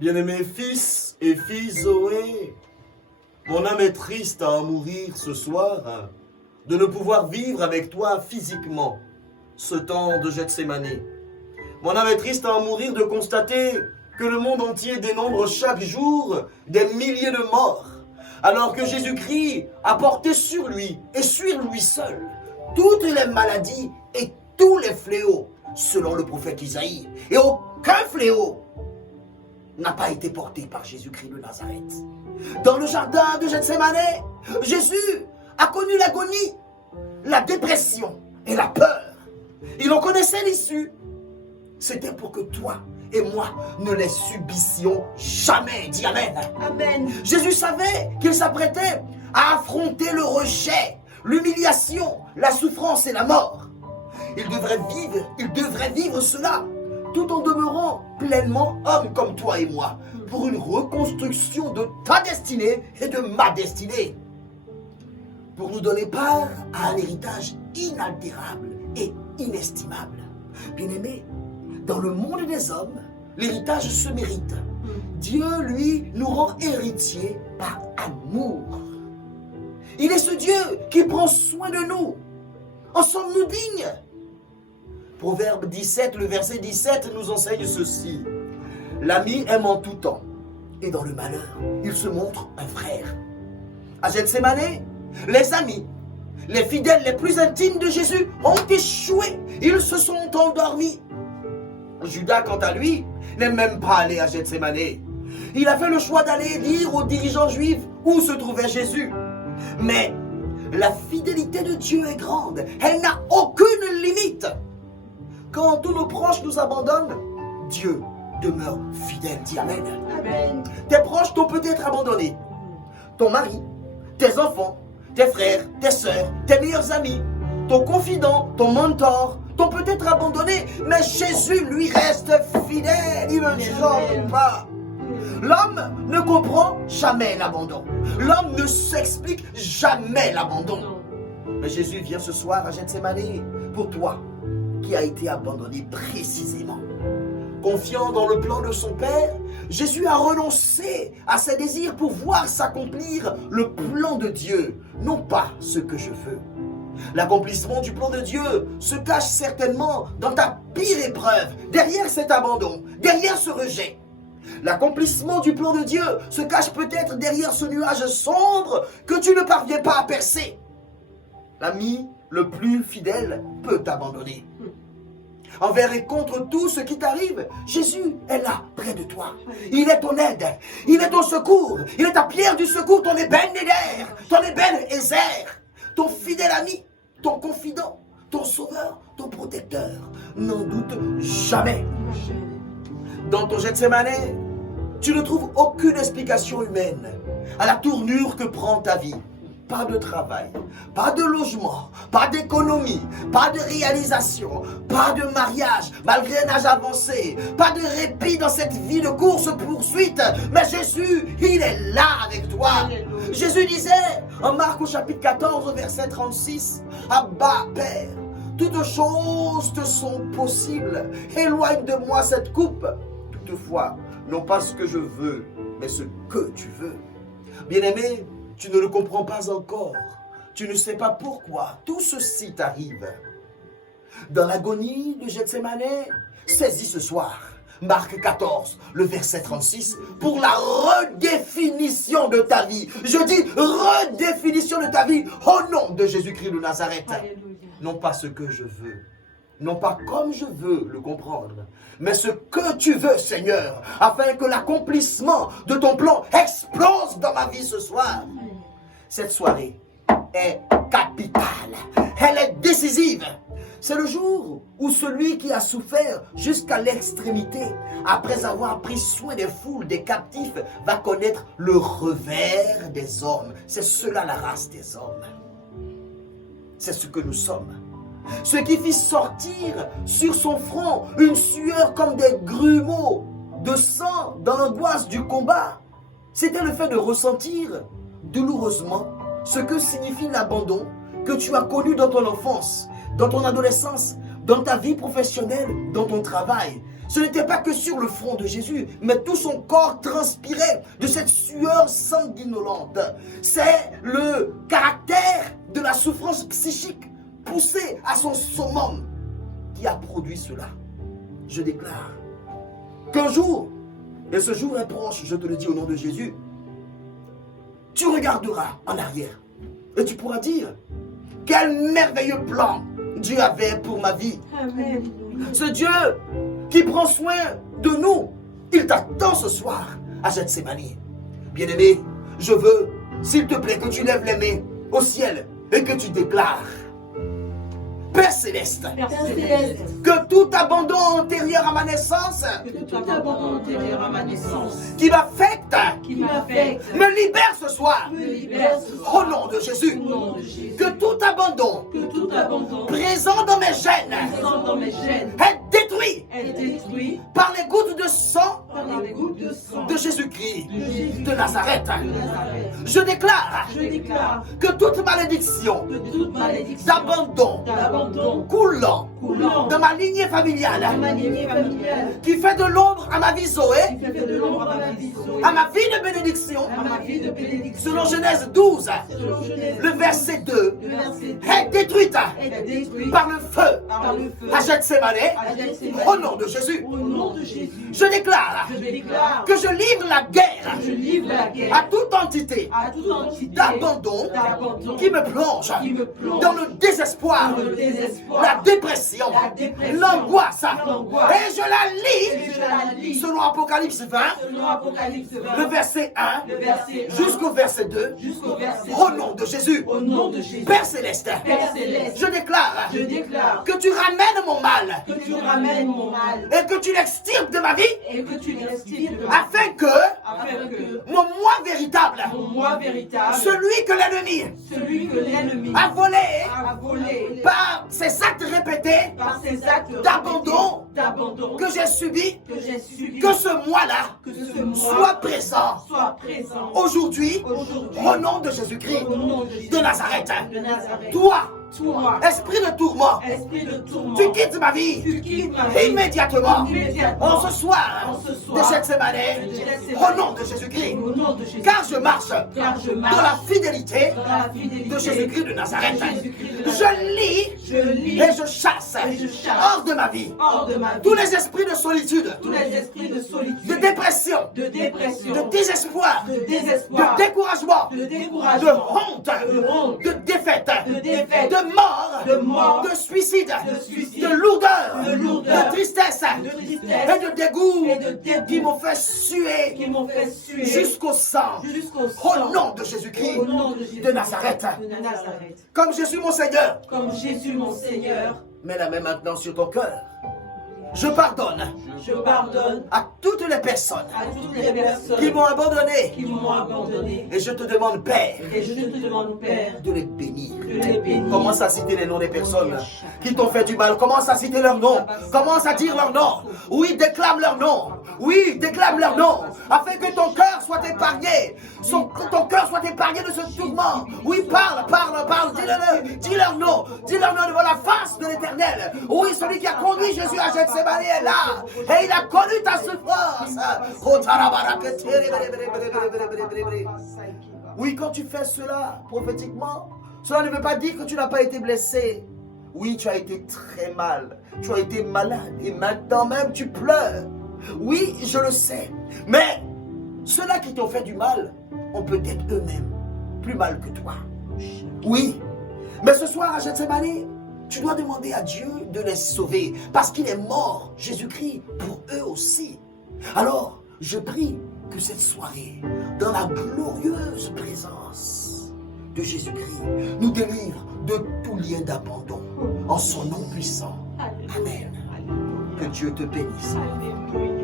Bien-aimés fils et filles Zoé, mon âme est triste à en mourir ce soir, de ne pouvoir vivre avec toi physiquement ce temps de Gethsémani. Mon âme est triste à en mourir de constater que le monde entier dénombre chaque jour des milliers de morts, alors que Jésus-Christ a porté sur lui et sur lui seul toutes les maladies et tous les fléaux, selon le prophète Isaïe. Et aucun fléau n'a pas été porté par Jésus-Christ de Nazareth. Dans le jardin de Gethsémani, Jésus a connu l'agonie, la dépression et la peur. Il en connaissait l'issue. C'était pour que toi et moi ne les subissions jamais. Dis Amen. Amen. Jésus savait qu'il s'apprêtait à affronter le rejet, l'humiliation, la souffrance et la mort. Il devrait vivre cela tout en demeurant pleinement homme comme toi et moi, pour une reconstruction de ta destinée et de ma destinée, pour nous donner part à un héritage inaltérable et inestimable. Bien-aimés, dans le monde des hommes, l'héritage se mérite. Dieu, lui, nous rend héritiers par amour. Il est ce Dieu qui prend soin de nous. En sommes-nous dignes? Proverbe 17, le verset 17 nous enseigne ceci. L'ami aime en tout temps, et dans le malheur, il se montre un frère. À Gethsémani, les amis, les fidèles les plus intimes de Jésus ont échoué. Ils se sont endormis. Judas, quant à lui, n'est même pas allé à Gethsémani. Il a fait le choix d'aller dire aux dirigeants juifs où se trouvait Jésus. Mais la fidélité de Dieu est grande. Elle n'a aucune limite. Quand tous nos proches nous abandonnent, Dieu demeure fidèle. Dis Amen. Amen. Tes proches t'ont peut-être abandonné. Ton mari, tes enfants, tes frères, tes sœurs, tes meilleurs amis, ton confident, ton mentor t'ont peut-être abandonné, mais Jésus lui reste fidèle. Il ne change pas. L'homme ne comprend jamais l'abandon. L'homme ne s'explique jamais l'abandon. Mais Jésus vient ce soir à Gethsémani pour toi qui a été abandonné précisément. Confiant dans le plan de son Père, Jésus a renoncé à ses désirs pour voir s'accomplir le plan de Dieu, non pas ce que je veux. L'accomplissement du plan de Dieu se cache certainement dans ta pire épreuve, derrière cet abandon, derrière ce rejet. L'accomplissement du plan de Dieu se cache peut-être derrière ce nuage sombre que tu ne parviens pas à percer. L'ami le plus fidèle peut t'abandonner. Envers et contre tout ce qui t'arrive, Jésus est là, près de toi. Il est ton aide, il est ton secours, il est ta pierre du secours, ton ébène Néder, ton ébène Ézer, ton fidèle ami, ton confident, ton sauveur, ton protecteur. N'en doute jamais. Dans ton Gethsémani, tu ne trouves aucune explication humaine à la tournure que prend ta vie. Pas de travail, pas de logement, pas d'économie, pas de réalisation, pas de mariage malgré un âge avancé, pas de répit dans cette vie de course-poursuite. Mais Jésus, il est là avec toi. Alléluia. Jésus disait en Marc au chapitre 14, verset 36, « Abba, Père, toutes choses te sont possibles. Éloigne de moi cette coupe. Toutefois, non pas ce que je veux, mais ce que tu veux. » Bien-aimé, tu ne le comprends pas encore. Tu ne sais pas pourquoi tout ceci t'arrive. Dans l'agonie de Gethsémani, saisis ce soir Marc 14, le verset 36, pour la redéfinition de ta vie. Je dis redéfinition de ta vie au nom de Jésus-Christ de Nazareth. Alléluia. Non pas ce que je veux, non pas comme je veux le comprendre, mais ce que tu veux, Seigneur, afin que l'accomplissement de ton plan explose dans ma vie ce soir. Cette soirée est capitale, elle est décisive. C'est le jour où celui qui a souffert jusqu'à l'extrémité, après avoir pris soin des foules, des captifs, va connaître le revers des hommes. C'est cela la race des hommes. C'est ce que nous sommes. Ce qui fit sortir sur son front une sueur comme des grumeaux de sang dans l'angoisse du combat, c'était le fait de ressentir douloureusement ce que signifie l'abandon que tu as connu dans ton enfance, dans ton adolescence, dans ta vie professionnelle, dans ton travail. ce n'était pas que sur le front de Jésus, mais tout son corps transpirait de cette sueur sanguinolente. C'est le caractère de la souffrance psychique poussée à son summum qui a produit cela. Je déclare qu'un jour, et ce jour est proche, je te le dis au nom de Jésus, tu regarderas en arrière et tu pourras dire quel merveilleux plan Dieu avait pour ma vie. Amen. Ce Dieu qui prend soin de nous, il t'attend ce soir à Gethsémane. Bien-aimé, je veux, s'il te plaît, que tu lèves les mains au ciel et que tu déclares: Père Céleste, Père Céleste, que tout abandon antérieur à ma naissance que tout abandon antérieur à ma naissance qui m'affecte qui m'affecte me libère ce soir. me libère ce Au soir. nom de Jésus. Au nom de Jésus. Que tout abandon Que tout abandon présent dans mes gènes présent dans mes gènes est détruit est détruit par les gouttes de sang par les gouttes de sang de Jésus-Christ de Jésus de Nazareth. de Nazareth. Je déclare Je déclare que toute malédiction que toute malédiction d'abandon coulant coulant de ma lignée dans familiale ma lignée familiale qui fait de l'ombre à ma vie Zoé, qui fait de l'ombre à ma vie Zoé, à ma vie de bénédiction, à ma vie de bénédiction. selon Genèse 12, Selon Genèse le verset 2, le verset 2 est détruite est détruit par le feu par le feu à Gethsémane, à Gethsémane. au nom de Jésus. Au nom de Jésus, Je déclare je déclare que je livre la guerre que je livre la guerre à toute entité à toute entité d'abandon qui me plonge qui me plonge dans le désespoir, dans le désespoir, la dépression, la dépression, l'angoisse, l'angoisse. et je la et lis je la lis selon Apocalypse 20, selon Apocalypse 20, le verset 1 le verset 1 jusqu'au verset 2, jusqu'au verset au 2. nom de Jésus. Au nom de Jésus, Père Céleste, Père Céleste, je déclare je déclare que tu ramènes mon mal que tu ramènes mon mal et que tu l'extirpes de ma vie et que tu l'extirpes de ma vie, afin que afin que mon moi véritable, mon moi véritable, celui que l'ennemi celui que l'ennemi a volé a volé par ses actes répétés par ses actes d'abandon d'abandon que j'ai subi, que j'ai subi, que ce moi-là que ce moi soit présent soit présent aujourd'hui aujourd'hui au nom de Jésus-Christ au nom de Jésus de Nazareth. de Nazareth. Toi, Toi, esprit de tourment, esprit de tourment, tu quittes ma vie tu quittes ma vie immédiatement immédiatement en ce soir en ce de soir Gethsémane de Gethsémane, au nom de Jésus-Christ. au nom de Jésus. Car je marche Car je dans marche la fidélité dans la fidélité de Jésus-Christ de Nazareth. de Jésus-Christ de Je lis Je lis et je chasse et je chasse hors de ma vie hors de ma vie tous les esprits de solitude, tous les esprits de solitude, de dépression, de dépression, de désespoir, de désespoir, de découragement, de de découragement, honte, de honte, de défaite, de défaite, de mort, de mort, de suicide, de suicide, de lourdeur, de lourdeur, de tristesse de tristesse et de dégoût et de dégoût qui m'ont fait suer qui m'ont fait suer jusqu'au sang jusqu'au au sang nom de Jésus-Christ au nom de Jésus de Nazareth. de Nazareth. Comme Jésus mon Seigneur, Comme Jésus mon Seigneur, mets la main maintenant sur ton cœur. Je pardonne je pardonne à toutes les personnes à toutes les personnes qui m'ont abandonné qui m'ont abandonné et je te demande, Père, et je te demande, Père, de les bénir. de les bénir. Commence à citer les noms des personnes qui t'ont fait du mal. Commence à citer leurs noms. Commence à dire leurs noms. Oui, déclame leurs noms. Oui, déclame leurs noms. Afin que ton cœur soit épargné. Que ton cœur soit épargné de ce tourment. Oui, parle. Dis leur nom. Dis leur nom devant la face de l'Éternel. Oui, celui qui a conduit Jésus à Gethsémane est là. Et il a connu ta souffrance. Oui, quand tu fais cela prophétiquement, cela ne veut pas dire que tu n'as pas été blessé. Oui, tu as été très mal. Tu as été malade. Et maintenant même, tu pleures. Oui, je le sais. Mais ceux-là qui t'ont fait du mal ont peut-être eux-mêmes plus mal que toi. Oui. Mais ce soir à Gethsémane, tu dois demander à Dieu de les sauver. Parce qu'il est mort, Jésus-Christ, pour eux aussi. Alors, je prie que cette soirée, dans la glorieuse présence de Jésus-Christ, nous délivre de tout lien d'abandon en son nom puissant. Amen. Que Dieu te bénisse. Alléluia.